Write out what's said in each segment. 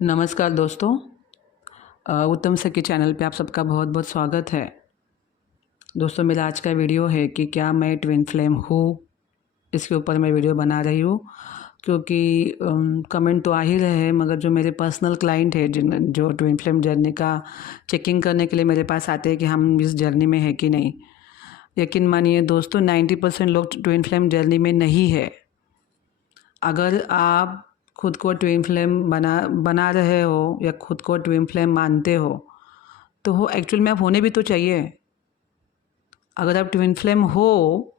नमस्कार दोस्तों। उत्तम सखी चैनल पे आप सबका बहुत बहुत स्वागत है। दोस्तों, मेरा आज का वीडियो है कि क्या मैं ट्विन फ्लेम हूँ, इसके ऊपर मैं वीडियो बना रही हूँ। क्योंकि कमेंट तो आ ही रहे हैं, मगर जो मेरे पर्सनल क्लाइंट है जो ट्विन फ्लेम जर्नी का चेकिंग करने के लिए मेरे पास आते हैं कि हम इस जर्नी में है कि नहीं। यकीन मानिए दोस्तों, 90% लोग ट्विन फ्लेम जर्नी में नहीं है। अगर आप खुद को ट्विन फ्लेम बना रहे हो या खुद को ट्विन फ्लेम मानते हो, तो वो एक्चुअल में आप होने भी तो चाहिए। अगर आप ट्विन फ्लेम हो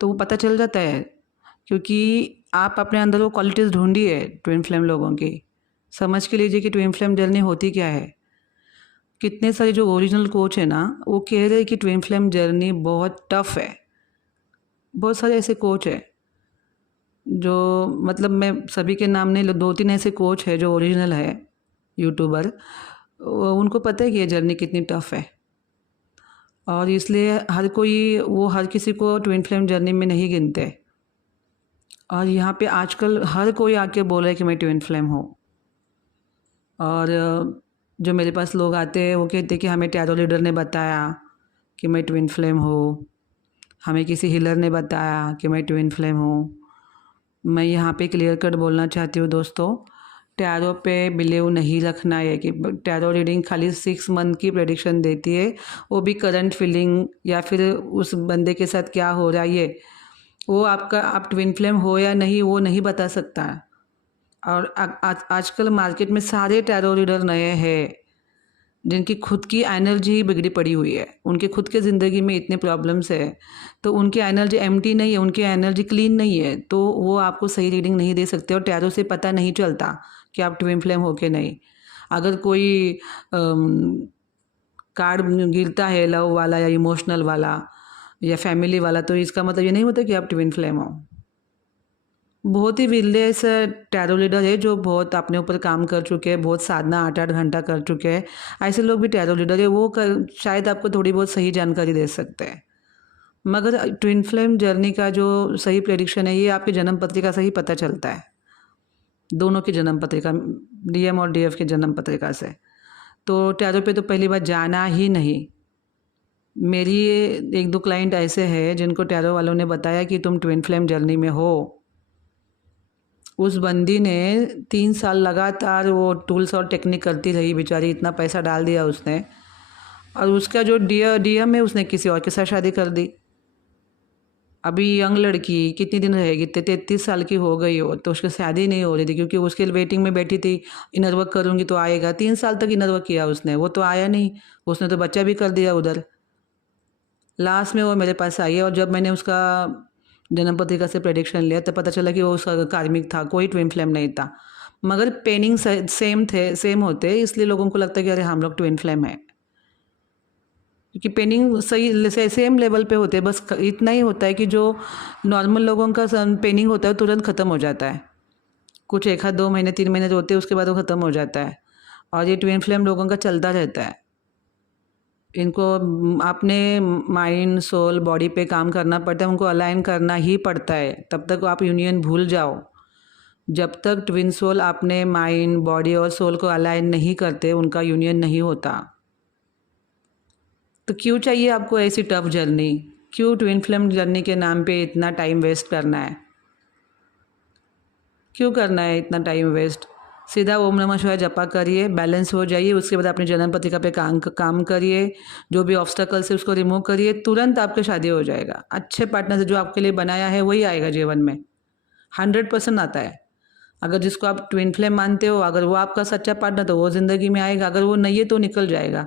तो वो पता चल जाता है, क्योंकि आप अपने अंदर वो क्वालिटीज़ ढूंढिए ट्विन फ्लेम लोगों की। समझ के लीजिए कि ट्विन फ्लेम जर्नी होती क्या है। कितने सारे जो ओरिजिनल कोच है ना, वो कह रहे हैं कि ट्विन फ्लेम जर्नी बहुत टफ है। बहुत सारे ऐसे कोच है जो, मतलब मैं सभी के नाम नहीं, दो तीन ऐसे कोच है जो ओरिजिनल है यूट्यूबर। उनको पता है कि ये जर्नी कितनी टफ है, और इसलिए हर किसी को ट्विन फ्लेम जर्नी में नहीं गिनते। और यहाँ पे आजकल हर कोई आके बोल रहा है कि मैं ट्विन फ्लेम हूँ। और जो मेरे पास लोग आते हैं वो कहते हैं कि हमें टैरो लीडर ने बताया कि मैं ट्विन फ्लेम हूँ, हमें किसी हीलर ने बताया कि मैं ट्विन फ्लेम हूँ। मैं यहाँ पे क्लियर कट बोलना चाहती हूँ दोस्तों, टैरो पे बिलीव नहीं रखना है कि टैरो रीडिंग खाली 6 मंथ की प्रेडिक्शन देती है। वो भी करंट फीलिंग या फिर उस बंदे के साथ क्या हो रहा है, ये वो आप ट्विन फ्लेम हो या नहीं वो नहीं बता सकता। और आजकल मार्केट में सारे टैरो रीडर नए हैं जिनकी खुद की एनर्जी ही बिगड़ी पड़ी हुई है। उनके खुद के ज़िंदगी में इतने प्रॉब्लम्स है, तो उनकी एनर्जी एम्प्टी नहीं है, उनकी एनर्जी क्लीन नहीं है, तो वो आपको सही रीडिंग नहीं दे सकते। और टैरो से पता नहीं चलता कि आप ट्विन फ्लेम हो के नहीं। अगर कोई कार्ड गिरता है लव वाला या इमोशनल वाला या फैमिली वाला, तो इसका मतलब ये नहीं होता कि आप ट्विन फ्लेम हो। बहुत ही विरले ऐसे टैरो लीडर है जो बहुत अपने ऊपर काम कर चुके हैं, बहुत साधना 8-8 घंटा कर चुके हैं। ऐसे लोग भी टैरो लीडर है, शायद आपको थोड़ी बहुत सही जानकारी दे सकते हैं। मगर ट्विन फ्लेम जर्नी का जो सही प्रेडिक्शन है, ये आपकी जन्म पत्रिका से ही पता चलता है। दोनों की जन्म पत्रिका, डीएम और डीएफ की जन्म पत्रिका से। तो टैरो पे तो पहली बार जाना ही नहीं। मेरी 1-2 क्लाइंट ऐसे हैं जिनको टैरो वालों ने बताया कि तुम ट्विन फ्लेम जर्नी में हो। उस बंदी ने 3 साल लगातार वो टूल्स और टेक्निक करती रही बेचारी, इतना पैसा डाल दिया उसने, और उसका जो डीएम है उसने किसी और के साथ शादी कर दी। अभी यंग लड़की कितनी दिन रहेगी, 33 साल की हो गई हो, तो उसकी शादी नहीं हो रही थी क्योंकि उसके वेटिंग में बैठी थी। इनर वर्क करूँगी तो आएगा। 3 साल तक इनर वर्क किया उसने, वो तो आया नहीं। उसने तो बच्चा भी कर दिया उधर। लास्ट में वो मेरे पास आई है, और जब मैंने उसका जन्म पत्रिका से प्रेडिक्शन लिया तब पता चला कि वो उसका कार्मिक था, कोई ट्विन फ्लेम नहीं था। मगर पेनिंग सेम होते, इसलिए लोगों को लगता है कि अरे हम लोग ट्विन फ्लेम है, क्योंकि पेनिंग सही सेम लेवल पे होते हैं। बस इतना ही होता है कि जो नॉर्मल लोगों का पेनिंग होता है तुरंत ख़त्म हो जाता है। कुछ 1-2 महीने 3 महीने रोते हैं, उसके बाद वो ख़त्म हो जाता है। और ये ट्विन फ्लेम लोगों का चलता रहता है। इनको अपने माइंड सोल बॉडी पे काम करना पड़ता है, उनको अलाइन करना ही पड़ता है। तब तक आप यूनियन भूल जाओ। जब तक ट्विन सोल अपने माइंड बॉडी और सोल को अलाइन नहीं करते, उनका यूनियन नहीं होता। तो क्यों चाहिए आपको ऐसी टफ जर्नी? क्यों ट्विन फ्लेम जर्नी के नाम पे इतना टाइम वेस्ट करना है? क्यों करना है इतना टाइम वेस्ट? सीधा ओम नमः शिवाय जपा करिए, बैलेंस हो जाइए। उसके बाद अपनी जन्म पत्रिका पे काम करिए। जो भी ऑब्स्टेकल्स है उसको रिमूव करिए, तुरंत आपकी शादी हो जाएगा। अच्छे पार्टनर से जो आपके लिए बनाया है वही आएगा जीवन में। 100% आता है। अगर जिसको आप ट्विन फ्लेम मानते हो, अगर वो आपका सच्चा पार्टनर, तो वो ज़िंदगी में आएगा। अगर वो नहीं है तो निकल जाएगा।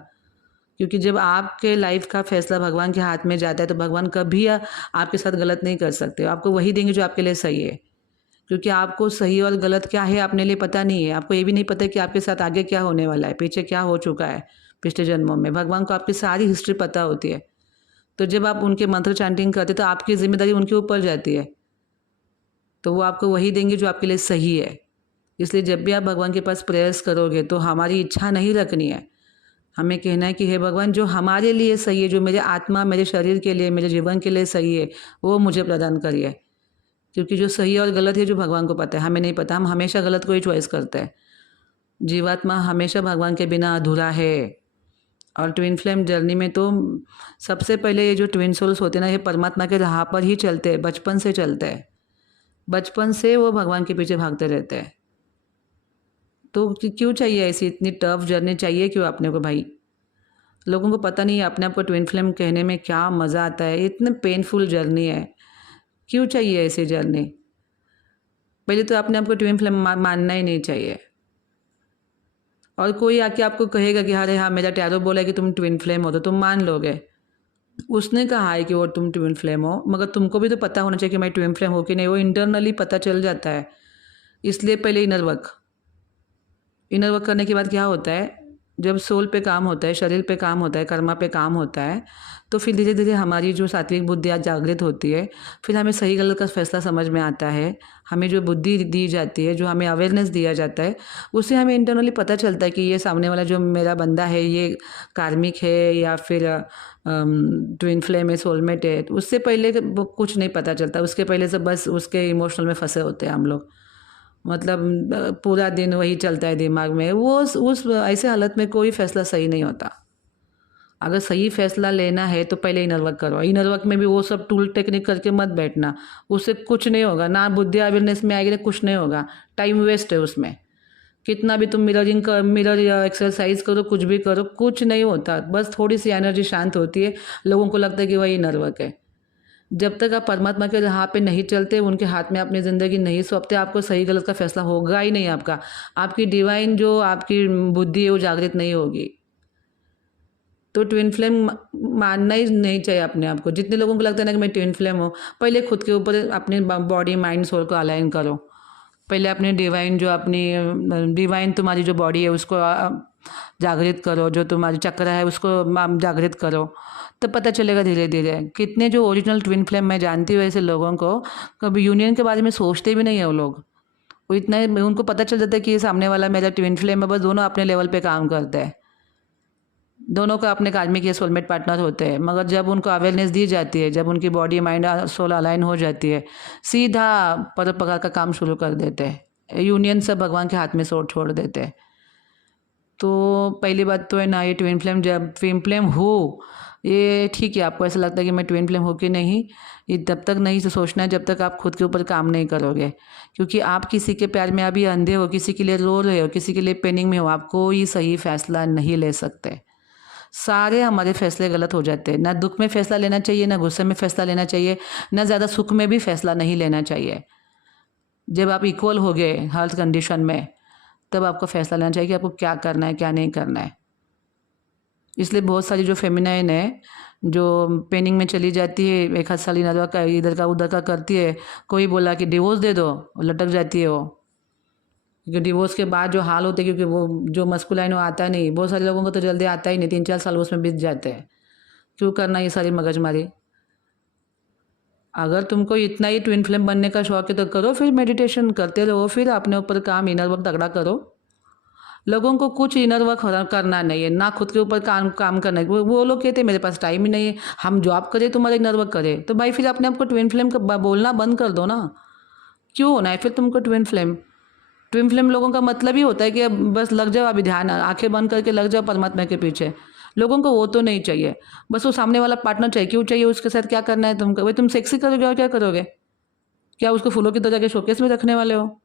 क्योंकि जब आपके लाइफ का फैसला भगवान के हाथ में जाता है, तो भगवान कभी आपके साथ गलत नहीं कर सकते। आपको वही देंगे जो आपके लिए सही है। क्योंकि आपको सही और गलत क्या है अपने लिए पता नहीं है। आपको ये भी नहीं पता कि आपके साथ आगे क्या होने वाला है, पीछे क्या हो चुका है पिछले जन्मों में। भगवान को आपकी सारी हिस्ट्री पता होती है। तो जब आप उनके मंत्र चैंटिंग करते तो आपकी जिम्मेदारी उनके ऊपर जाती है। तो वो आपको वही देंगे जो आपके लिए सही है। इसलिए जब भी आप भगवान के पास प्रेयर्स करोगे, तो हमारी इच्छा नहीं रखनी है। हमें कहना है कि हे भगवान, जो हमारे लिए सही है, जो मेरे आत्मा मेरे शरीर के लिए मेरे जीवन के लिए सही है, वो मुझे प्रदान करिए। क्योंकि जो सही और गलत है जो भगवान को पता है, हमें नहीं पता। हम हमेशा गलत को ही चॉइस करते हैं। जीवात्मा हमेशा भगवान के बिना अधूरा है। और ट्विन फ्लेम जर्नी में तो सबसे पहले ये जो ट्विन सोल्स होते हैं ना, ये परमात्मा के राह पर ही चलते हैं, बचपन से चलते हैं, बचपन से वो भगवान के पीछे भागते रहते हैं। तो क्यों चाहिए ऐसी इतनी टफ जर्नी, चाहिए क्यों अपने को भाई? लोगों को पता नहीं है अपने आप को ट्विन फ्लेम कहने में क्या मज़ा आता है, इतने पेनफुल जर्नी है, क्यों चाहिए ऐसी जर्नी? पहले तो अपने आप को ट्विन फ्लेम मानना ही नहीं चाहिए। और कोई आके आपको कहेगा कि अरे हाँ मेरा टैरो बोला है कि तुम ट्विन फ्लेम हो, तो तुम मान लोगे? उसने कहा है कि वो तुम ट्विन फ्लेम हो, मगर तुमको भी तो पता होना चाहिए कि मैं ट्विन फ्लेम हो कि नहीं। वो इंटरनली पता चल जाता है। इसलिए पहले इनर वर्क करने के बाद क्या होता है, जब सोल पे काम होता है, शरीर पे काम होता है, कर्मा पे काम होता है, तो फिर धीरे धीरे हमारी जो सात्विक बुद्धि आज जागृत होती है। फिर हमें सही गलत का फैसला समझ में आता है। हमें जो बुद्धि दी जाती है, जो हमें अवेयरनेस दिया जाता है, उससे हमें इंटरनली पता चलता है कि ये सामने वाला जो मेरा बंदा है ये कार्मिक है या फिर ट्विन फ्लेम है, सोलमेट है। उससे पहले वो कुछ नहीं पता चलता। उसके पहले से बस उसके इमोशनल में फंसे होते हैं हम लोग। मतलब पूरा दिन वही चलता है दिमाग में। वो उस ऐसे हालत में कोई फैसला सही नहीं होता। अगर सही फैसला लेना है तो पहले इनर वर्क करो। इनर वर्क में भी वो सब टूल टेक्निक करके मत बैठना, उससे कुछ नहीं होगा। ना बुद्धि अवेयरनेस में आएगी ना कुछ नहीं होगा, टाइम वेस्ट है उसमें। कितना भी तुम मिरर या एक्सरसाइज करो, कुछ भी करो, कुछ नहीं होता। बस थोड़ी सी एनर्जी शांत होती है, लोगों को लगता है कि वही इनर वर्क है। जब तक आप परमात्मा के राह पे नहीं चलते, उनके हाथ में अपनी ज़िंदगी नहीं सौंपते, आपको सही गलत का फैसला होगा ही नहीं आपका। आपकी डिवाइन जो आपकी बुद्धि है वो जागृत नहीं होगी। तो ट्विन फ्लेम मानना ही नहीं चाहिए अपने आप को। जितने लोगों को लगता है ना कि मैं ट्विन फ्लेम हूँ, पहले खुद के ऊपर अपनी बॉडी माइंड सोल को अलाइन करो। पहले अपने डिवाइन जो अपनी डिवाइन तुम्हारी जो बॉडी है उसको जागृत करो, जो तुम्हारी चक्र है उसको जागृत करो। तब पता चलेगा धीरे धीरे। कितने जो ओरिजिनल ट्विन फ्लेम मैं जानती हूँ ऐसे लोगों को, कभी यूनियन के बारे में सोचते भी नहीं है वो लोग। वो इतना उनको पता चल जाता है कि ये सामने वाला मेरा ट्विन फ्लेम है, बस दोनों अपने लेवल पे काम करते हैं, दोनों का अपने कार्मिक या सोलमेट पार्टनर होते हैं। मगर जब उनको अवेयरनेस दी जाती है, जब उनकी बॉडी माइंड सोल अलाइन हो जाती है, सीधा परोपकार का काम शुरू कर देते हैं। यूनियन सब भगवान के हाथ में छोड़ देते हैं। तो पहली बात तो है ना, ये ट्विन फ्लेम जब ट्विन फ्लेम हो, ये ठीक है। आपको ऐसा लगता है कि मैं ट्विन फ्लेम हो कि नहीं, ये तब तक नहीं से सोचना है जब तक आप खुद के ऊपर काम नहीं करोगे। क्योंकि आप किसी के प्यार में अभी अंधे हो, किसी के लिए रो रहे हो, किसी के लिए पेनिंग में हो, आप कोई सही फैसला नहीं ले सकते। सारे हमारे फैसले गलत हो जाते हैं। ना दुख में फैसला लेना चाहिए, ना गुस्से में फैसला लेना चाहिए, ना ज़्यादा सुख में भी फैसला नहीं लेना चाहिए। जब आप इक्वल हो गए हेल्थ कंडीशन में, तब आपको फैसला लेना चाहिए कि आपको क्या करना है, क्या नहीं करना है। इसलिए बहुत सारी जो फेमिनाइन है, जो पेनिंग में चली जाती है, एक हाथ साल इधर का उधर का करती है, कोई बोला कि डिवोर्स दे दो, लटक जाती है वो। क्योंकि डिवोर्स के बाद जो हाल होते हैं, क्योंकि वो जो मस्कुलाइन वो आता नहीं, बहुत सारे लोगों को तो जल्दी आता ही नहीं, 3-4 साल उसमें बीत जाते हैं। क्यों करना ये सारी मगजमारी? अगर तुमको इतना ही ट्विन फ्लेम बनने का शौक है तो करो, फिर मेडिटेशन करते रहो, फिर अपने ऊपर काम इनर वर्क तगड़ा करो। लोगों को कुछ इनर वर्क करना नहीं है, ना खुद के ऊपर काम करना है। वो लोग कहते हैं मेरे पास टाइम ही नहीं है, हम जॉब करें तुम्हारा इनर वर्क करें। तो भाई फिर अपने आप को ट्विन फ्लेम का बोलना बंद कर दो ना। क्यों होना है फिर तुमको ट्विन फ्लेम? ट्विन फ्लेम लोगों का मतलब ही होता है कि अब बस लग जाओ, अभी ध्यान आंखें बंद करके लग जाओ परमात्मा के पीछे। लोगों को वो तो नहीं चाहिए, बस वो सामने वाला पार्टनर चाहिए। क्यों चाहिए? उसके साथ क्या करना है तुमको? भाई तुम सेक्सी करोगे और क्या करोगे? क्या उसको फूलों की तरह के शोकेस में रखने वाले हो?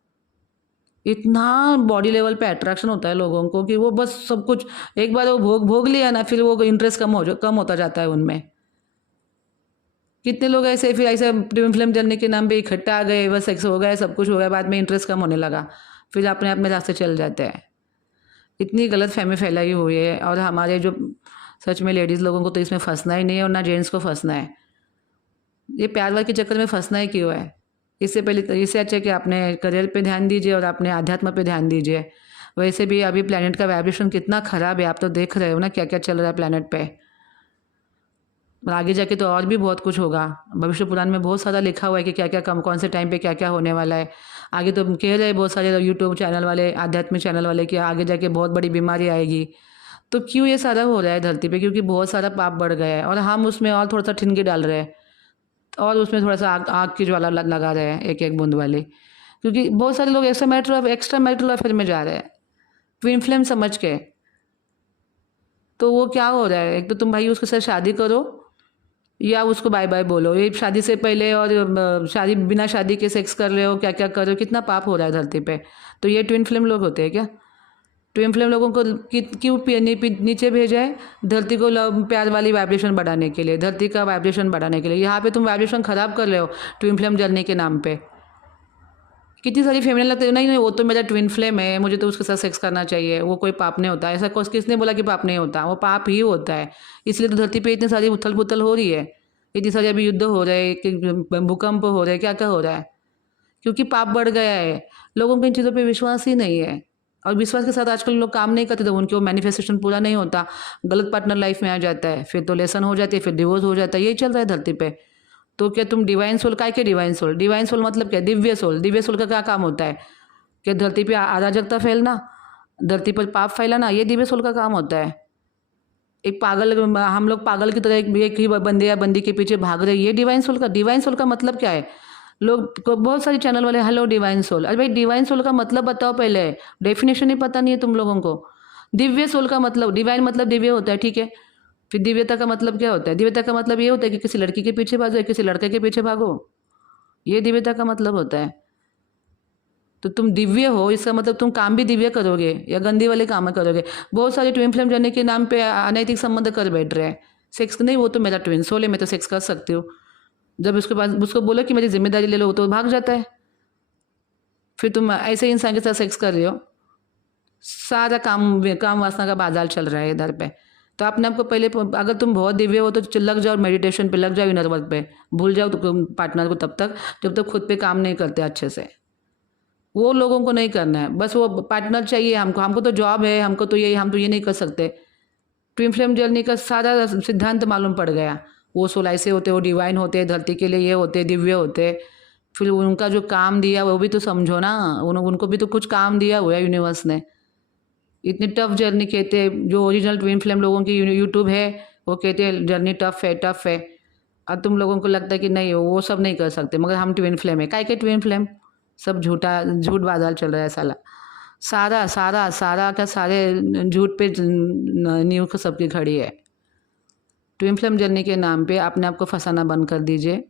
इतना बॉडी लेवल पे अट्रैक्शन होता है लोगों को कि वो बस सब कुछ एक बार वो भोग भोग लिया ना, फिर वो इंटरेस्ट कम होता जाता है उनमें। कितने लोग ऐसे फिर ऐसे ट्विन फ्लेम जलने के नाम पे इकट्ठा आ गए, बस सेक्स हो गया, सब कुछ हो गया, बाद में इंटरेस्ट कम होने लगा, फिर अपने आप में रास्ते चल जाते हैं। इतनी गलत फहमी फैलाई हुई है। और हमारे जो सच में लेडीज़ लोगों को तो इसमें फंसना ही नहीं है, और ना जेंट्स को फंसना है। ये प्यार वार के चक्कर में फंसना ही क्यों है? इससे पहले तो इससे अच्छा है कि अपने करियर पे ध्यान दीजिए और अपने आध्यात्म पे ध्यान दीजिए। वैसे भी अभी प्लेनेट का वाइब्रेशन कितना ख़राब है, आप तो देख रहे हो ना क्या क्या चल रहा है प्लेनेट पे। और आगे जाके तो और भी बहुत कुछ होगा। भविष्य पुराण में बहुत सारा लिखा हुआ है कि क्या क्या कौन से टाइम पे क्या क्या होने वाला है। आगे तो कह रहे हैं बहुत सारे यूट्यूब चैनल वाले, आध्यात्मिक चैनल वाले, कि आगे जाके बहुत बड़ी बीमारी आएगी। तो क्यों ये सारा हो रहा है धरती पे? क्योंकि बहुत सारा पाप बढ़ गया है और हम उसमें और थोड़ा सा ठिनके डाल रहे हैं, और उसमें थोड़ा सा आग आग की ज्वाला लगा रहे हैं, एक एक बूंद वाली। क्योंकि बहुत सारे लोग एक्स्ट्रा मैरिटल अफेयर में जा रहे हैं। ट्विन फ्लेम समझ के। तो वो क्या हो रहा है, एक तो तुम भाई उसके साथ शादी करो या उसको बाय बाय बोलो। ये शादी से पहले और शादी बिना शादी के सेक्स कर रहे हो, क्या क्या कर रहे हो, कितना पाप हो रहा है धरती पे। तो ये ट्विन फ्लेम लोग होते हैं क्या? ट्विन फ्लेम लोगों को क्यों नीचे भेजा है? धरती को प्यार वाली वाइब्रेशन बढ़ाने के लिए, धरती का वाइब्रेशन बढ़ाने के लिए। यहाँ पे तुम वाइब्रेशन खराब कर रहे हो ट्विन फ्लेम जलने के नाम पे। कितनी सारी फैमिली लगती है, नहीं नहीं वो तो मेरा ट्विन फ्लेम है, मुझे तो उसके साथ सेक्स करना चाहिए, वो कोई पाप नहीं होता। ऐसा किसने बोला कि पाप नहीं होता? वो पाप ही होता है। इसलिए तो धरती पे इतनी सारी उथल पुथल हो रही है, इतनी सारी अभी युद्ध हो रहे हैं, भूकंप हो रहे हैं, क्या क्या हो रहा है, क्योंकि पाप बढ़ गया है। लोगों को इन चीज़ों पे विश्वास ही नहीं है, और विश्वास के साथ आजकल लोग काम नहीं करते, तो उनके वो मैनिफेस्टेशन पूरा नहीं होता, गलत पार्टनर लाइफ में आ जाता है, फिर तो लेसन हो जाती है, फिर डिवोर्स हो जाता है। यही चल रहा है धरती पे। तो क्या तुम डिवाइन सोल, काय के डिवाइन सोल? डिवाइन सोल मतलब क्या? दिव्य सोल। दिव्य सोल का क्या काम होता है? कि धरती पे अराजकता फैलना, धरती पर पाप फैलाना, ये दिव्य सोल का काम होता है। एक पागल, हम लोग पागल की तरह एक ही बंदे या बंदी के पीछे भाग रहे, ये डिवाइन सोल का मतलब क्या है? लोग बहुत सारे चैनल वाले हेलो डिवाइन सोल, अरे भाई डिवाइन सोल का मतलब बताओ पहले। डेफिनेशन ही पता नहीं है तुम लोगों को। दिव्य सोल का मतलब, डिवाइन मतलब दिव्य होता है, ठीक है। फिर दिव्यता का मतलब क्या होता है? दिव्यता का मतलब ये होता है कि किसी लड़की के पीछे भागो या किसी लड़के के पीछे भागो, ये दिव्यता का मतलब होता है। तो तुम दिव्य हो, इसका मतलब तुम काम भी दिव्य करोगे या गंदी वाले काम करोगे। बहुत सारे ट्विन फ्लेम जाने के नाम पे अनैतिक संबंध कर बैठ रहे हैं। सेक्स नहीं, वो तो मेरा ट्विन सोल है, मैं तो सेक्स कर सकती हूँ। जब उसके पास उसको बोलो कि मेरी जिम्मेदारी ले लो, तो भाग जाता है। फिर तुम ऐसे ही इंसान के साथ सेक्स कर रहे हो। सारा काम वासना का बाजार चल रहा है इधर पे। तो अपने आपको पहले, अगर तुम बहुत दिव्य हो तो लग जाओ मेडिटेशन पे, लग जाओ इनर वर्क पे। भूल जाओ तो पार्टनर को तब तक जब तक खुद पे काम नहीं करते अच्छे से। वो लोगों को नहीं करना है, बस वो पार्टनर चाहिए हमको, हमको तो जॉब है, हमको तो ये, हम तो ये नहीं कर सकते। ट्विन फ्लेम जर्नी का सारा सिद्धांत मालूम पड़ गया। वो सोल ऐसे होते, वो डिवाइन होते, धरती के लिए ये होते, दिव्य होते। फिर उनका जो काम दिया वो भी तो समझो ना, उनको भी तो कुछ काम दिया हुआ है यूनिवर्स ने। इतनी टफ जर्नी कहते हैं, जो ओरिजिनल ट्विन फ्लेम लोगों की यूट्यूब है वो कहते हैं जर्नी टफ है, टफ है। और तुम लोगों को लगता है कि नहीं वो सब नहीं कर सकते, मगर हम ट्विन फ्लेम है। काय के ट्विन फ्लेम? सब झूठ बाजार चल रहा है साला। सारा सारा सारा का सारे झूठ पे नींव सबकी खड़ी है। ट्विन फ्लेम जर्नी के नाम पे अपने आप को फंसाना बंद कर दीजिए।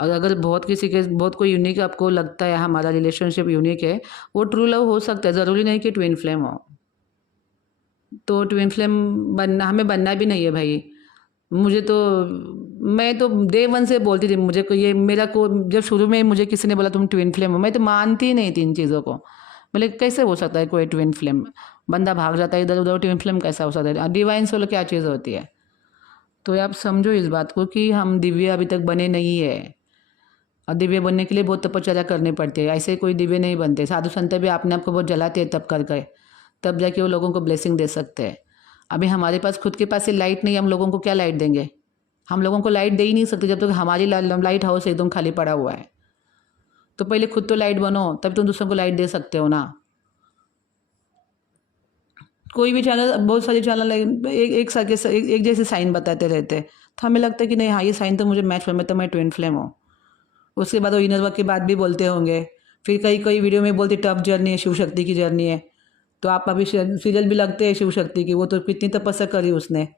और अगर बहुत कोई यूनिक आपको लगता है, हमारा रिलेशनशिप यूनिक है, वो ट्रू लव हो सकता है, ज़रूरी नहीं कि ट्विन फ्लेम हो। तो ट्विन फ्लेम हमें बनना भी नहीं है भाई। मुझे तो, मैं तो डे वन से बोलती थी, मुझे को ये मेरा को जब शुरू में मुझे किसी ने बोला तुम ट्विन फ्लेम हो, मैं तो मानती ही नहीं थी इन चीज़ों को। बोले कैसे हो सकता है कोई ट्विन फ्लेम? बंदा भाग जाता है इधर उधर, ट्विन फ्लेम कैसा हो सकता है? डिवाइन सोल क्या चीज़ होती है? तो आप समझो इस बात को कि हम दिव्य अभी तक बने नहीं है, और दिव्य बनने के लिए बहुत तपश्चर्या करनी पड़ती है। ऐसे कोई दिव्य नहीं बनते। साधु संत भी अपने आप को बहुत जलाते हैं तब कर गए, तब जाके वो लोगों को ब्लेसिंग दे सकते हैं। अभी हमारे पास खुद के पास से लाइट नहीं, हम लोगों को क्या लाइट देंगे? हम लोगों को लाइट दे ही नहीं सकते जब तक हमारी लाइट हाउस एकदम खाली पड़ा हुआ है। तो पहले खुद तो लाइट बनो, तब तुम दूसरों को लाइट दे सकते हो ना। कोई भी चैनल, बहुत सारे चैनल एक जैसे साइन बताते रहते हैं, तो हमें लगता है कि नहीं हाँ ये साइन तो मुझे मैच हुआ, मैं तो मैं ट्विन फ्लेम हूँ। उसके बाद वो इनर वर्क की बात भी बोलते होंगे। फिर कई कई वीडियो में बोलते टफ जर्नी है, शिव शक्ति की जर्नी है। तो आप अभी सीरियल भी लगते हैं शिव शक्ति की, वो तो कितनी तपस्या करी उसने।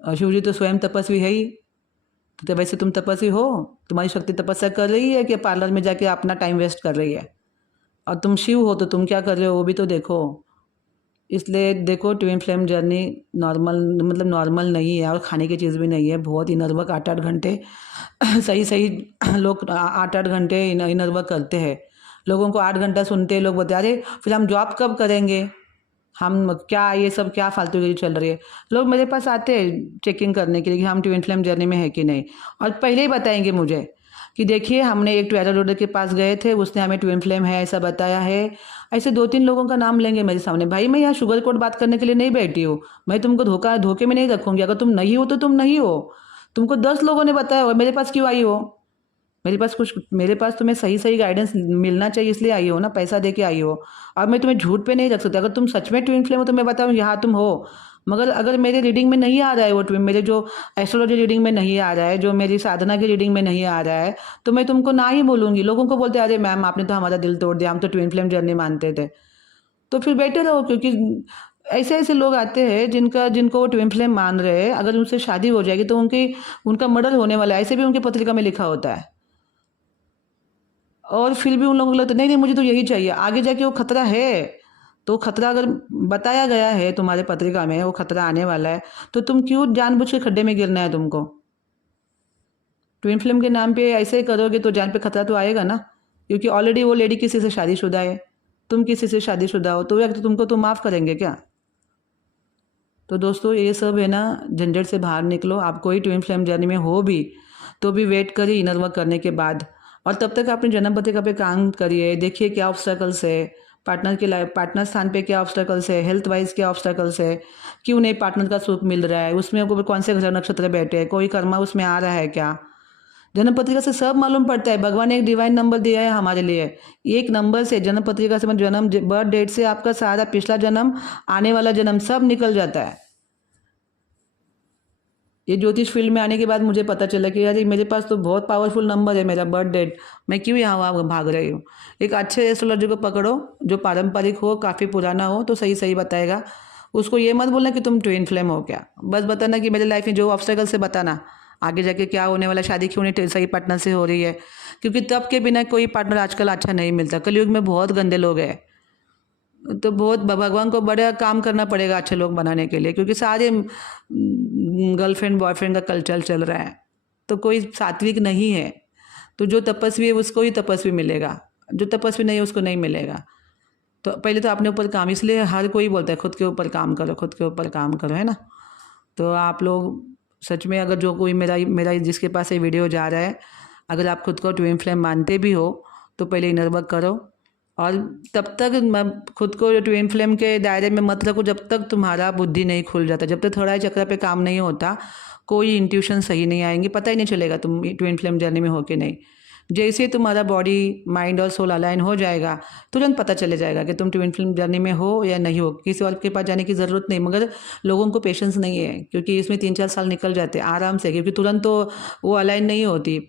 और शिव जी तो स्वयं तपस्वी है ही। तो वैसे तुम तपस्वी हो, तुम्हारी शक्ति तपस्या कर रही है कि पार्लर में जाके अपना टाइम वेस्ट कर रही है? और तुम शिव हो तो तुम क्या कर रहे हो वो भी तो देखो। इसलिए देखो ट्विन फ्लेम जर्नी नॉर्मल नहीं है, और खाने की चीज़ भी नहीं है। बहुत इनर वर्क 8-8 घंटे सही सही लोग 8-8 घंटे इनर वर्क करते हैं। लोगों को 8 घंटा सुनते हैं, लोग बताते अरे फिर हम जॉब कब करेंगे, हम क्या ये सब क्या फालतूगिरी चल रही है। लोग मेरे पास आते हैं चेकिंग करने के लिए कि हम ट्विन फ्लेम जर्नी में है कि नहीं, और पहले ही बताएंगे मुझे कि देखिए हमने एक ट्वेरा रोडर के पास गए थे, उसने हमें ट्विन फ्लेम है ऐसा बताया है। ऐसे 2-3 लोगों का नाम लेंगे मेरे सामने। भाई मैं यहाँ शुगर कोट बात करने के लिए नहीं बैठी हूँ, मैं तुमको धोखे में नहीं रखूँगी। अगर तुम नहीं हो तो तुम नहीं हो, तुमको 10 लोगों ने बताया हो, मेरे पास क्यों आई हो? मेरे पास तुम्हें सही सही गाइडेंस मिलना चाहिए, इसलिए आई हो ना, पैसा दे के आई हो। और मैं तुम्हें झूठ पे नहीं रख सकती। अगर तुम सच में ट्विन फ्लेम हो तो मैं बताऊँ यहाँ तुम हो, मगर अगर मेरे रीडिंग में नहीं आ रहा है वो ट्विन, मेरे जो एस्ट्रोलॉजी रीडिंग में नहीं आ रहा है, जो मेरी साधना की रीडिंग में नहीं आ रहा है, तो मैं तुमको ना ही बोलूँगी। लोगों को बोलते अरे मैम आपने तो हमारा दिल तोड़ दिया, हम तो ट्विन फ्लेम जर्नी मानते थे। तो फिर बेटर हो, क्योंकि ऐसे ऐसे लोग आते हैं जिनको वो ट्विन फ्लेम मान रहे हैं, अगर उनसे शादी हो जाएगी तो उनका मर्डर होने वाला है, ऐसे भी उनकी पत्रिका में लिखा होता है। और फिर भी उन लोगों को लगता है नहीं नहीं मुझे तो यही चाहिए। आगे जाके वो खतरा है, तो खतरा अगर बताया गया है तुम्हारे पत्रिका में वो खतरा आने वाला है, तो तुम क्यों जानबूझ के खड्डे में गिरना है तुमको? ट्विन फ्लेम के नाम पे ऐसे ही करोगे तो जान पे खतरा तो आएगा ना, क्योंकि ऑलरेडी वो लेडी किसी से शादीशुदा है, तुम किसी से शादीशुदा हो, तो तुमको तो माफ़ करेंगे क्या? तो दोस्तों ये सब है ना, झंझट से बाहर निकलो। आप कोई ट्विन फ्लेम जर्नी में हो भी तो भी वेट करिए इनर वर्क करने के बाद, और तब तक अपनी जन्म पत्रिका पे काम करिए। देखिए क्या ऑब्स्टेकल्स है, पार्टनर स्थान पे क्या ऑब्स्टेकल्स है, हेल्थ वाइज क्या ऑब्स्टेकल्स है, क्यों नहीं पार्टनर का सुख मिल रहा है, उसमें कौन से ग्रह नक्षत्र बैठे हैं, कोई कर्मा उसमें आ रहा है क्या। जन्म पत्रिका से सब मालूम पड़ता है। भगवान ने एक डिवाइन नंबर दिया है हमारे लिए, एक नंबर से जन्म पत्रिका से जन्म बर्थ डेट से आपका सारा पिछला जन्म, आने वाला जन्म सब निकल जाता है। ये ज्योतिष फील्ड में आने के बाद मुझे पता चला कि यार मेरे पास तो बहुत पावरफुल नंबर है मेरा बर्थ डेट, मैं क्यों यहाँ वहाँ भाग रही हूँ। एक अच्छे एस्ट्रोलॉजर को पकड़ो जो पारंपरिक हो, काफ़ी पुराना हो, तो सही सही बताएगा। उसको ये मत बोलना कि तुम ट्विन फ्लेम हो क्या, बस बताना कि मेरे लाइफ में जो ऑब्स्टेकल से बताना आगे जाके क्या होने वाला, शादी क्यों नहीं सही पार्टनर से हो रही है, क्योंकि तब के बिना कोई पार्टनर आजकल अच्छा नहीं मिलता। कलयुग में बहुत गंदे लोग हैं, तो बहुत भगवान को बड़ा काम करना पड़ेगा अच्छे लोग बनाने के लिए, क्योंकि सारे गर्लफ्रेंड बॉयफ्रेंड का कल्चर चल रहा है, तो कोई सात्विक नहीं है। तो जो तपस्वी है उसको ही तपस्वी मिलेगा, जो तपस्वी नहीं है उसको नहीं मिलेगा। तो पहले तो अपने ऊपर काम, इसलिए हर कोई बोलता है खुद के ऊपर काम करो, खुद के ऊपर काम करो, है ना। तो आप लोग सच में, अगर जो कोई मेरा मेरा जिसके पास ये वीडियो जा रहा है, अगर आप खुद को ट्विन फ्लेम मानते भी हो तो पहले इनर वर्क करो, और तब तक खुद को ट्विन फ्लेम के दायरे में मत रखो जब तक तुम्हारा बुद्धि नहीं खुल जाता, जब तक थोड़ा चक्र पे काम नहीं होता, कोई इंट्यूशन सही नहीं आएंगी, पता ही नहीं चलेगा तुम ट्विन फ्लेम जर्नी में हो कि नहीं। जैसे तुम्हारा बॉडी माइंड और सोल अलाइन हो जाएगा, तुरंत पता चले जाएगा कि तुम ट्विन फ्लेम जर्नी में हो या नहीं हो। किसी और के पास जाने की ज़रूरत नहीं, मगर लोगों को पेशेंस नहीं है, क्योंकि इसमें 3-4 साल निकल जाते हैं आराम से, क्योंकि तुरंत तो वो अलाइन नहीं होती।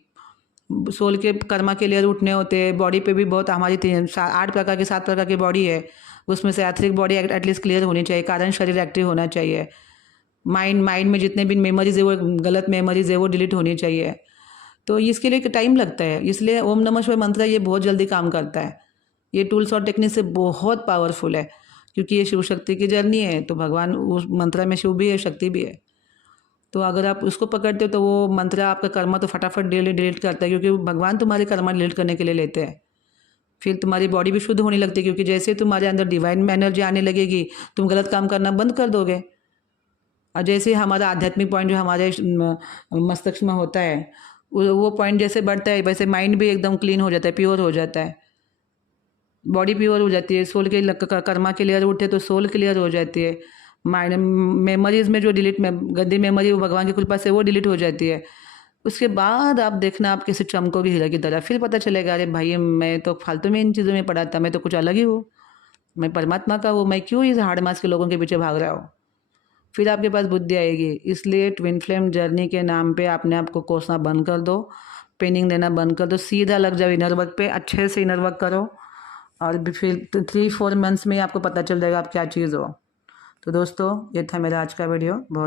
सोल के कर्मा के लेयर उठने होते हैं। बॉडी पे भी बहुत, हमारी 8 प्रकार की 7 प्रकार की बॉडी है, उसमें से एथरिक बॉडी एटलीस्ट क्लियर होनी चाहिए, कारण शरीर एक्टिव होना चाहिए। माइंड में जितने भी मेमोरीज है, वो गलत मेमोरीज है, वो डिलीट होनी चाहिए। तो इसके लिए टाइम लगता है, इसलिए ओम नमः शिवाय मंत्र ये बहुत जल्दी काम करता है। ये टूल्स और टेक्निक से बहुत पावरफुल है, क्योंकि ये शिव शक्ति की जर्नी है, तो भगवान उस मंत्र में शिव भी है, शक्ति भी है। तो अगर आप उसको पकड़ते हो तो वो मंत्र आपका कर्मा तो फटाफट डिलीट करता है, क्योंकि भगवान तुम्हारे कर्मा डिलीट करने के लिए लेते हैं। फिर तुम्हारी बॉडी भी शुद्ध होने लगती है, क्योंकि जैसे तुम्हारे अंदर डिवाइन एनर्जी आने लगेगी, तुम गलत काम करना बंद कर दोगे। और जैसे हमारा आध्यात्मिक पॉइंट जो हमारे मस्तिष्क में होता है, वो पॉइंट जैसे बढ़ता है, वैसे माइंड भी एकदम क्लीन हो जाता है, प्योर हो जाता है, बॉडी प्योर हो जाती है। सोल के कर्मा क्लियर उठे तो सोल क्लियर हो जाती है। माइंड मेमोरीज में जो डिलीट में गंदी मेमोरी, वो भगवान की कृपा से वो डिलीट हो जाती है। उसके बाद आप देखना आप कैसे चमकोगे हीरा की तरह, फिर पता चलेगा अरे भाई मैं तो फालतू में इन चीज़ों में पड़ा था, मैं तो कुछ अलग ही हूँ, मैं परमात्मा का हूँ, मैं क्यों इस हाड़ मास के लोगों के पीछे भाग रहा हूँ। फिर आपके पास बुद्धि आएगी। इसलिए ट्विन फ्लेम जर्नी के नाम पे अपने आप को कोसना बंद कर दो, पेनिंग देना बंद कर दो, सीधा लग जाओ इनर वर्क पे, अच्छे से इनर वर्क करो, और फिर 3-4 मंथ्स में ही आपको पता चल जाएगा आप क्या चीज़ हो। तो दोस्तों ये था मेरा आज का वीडियो। बहुत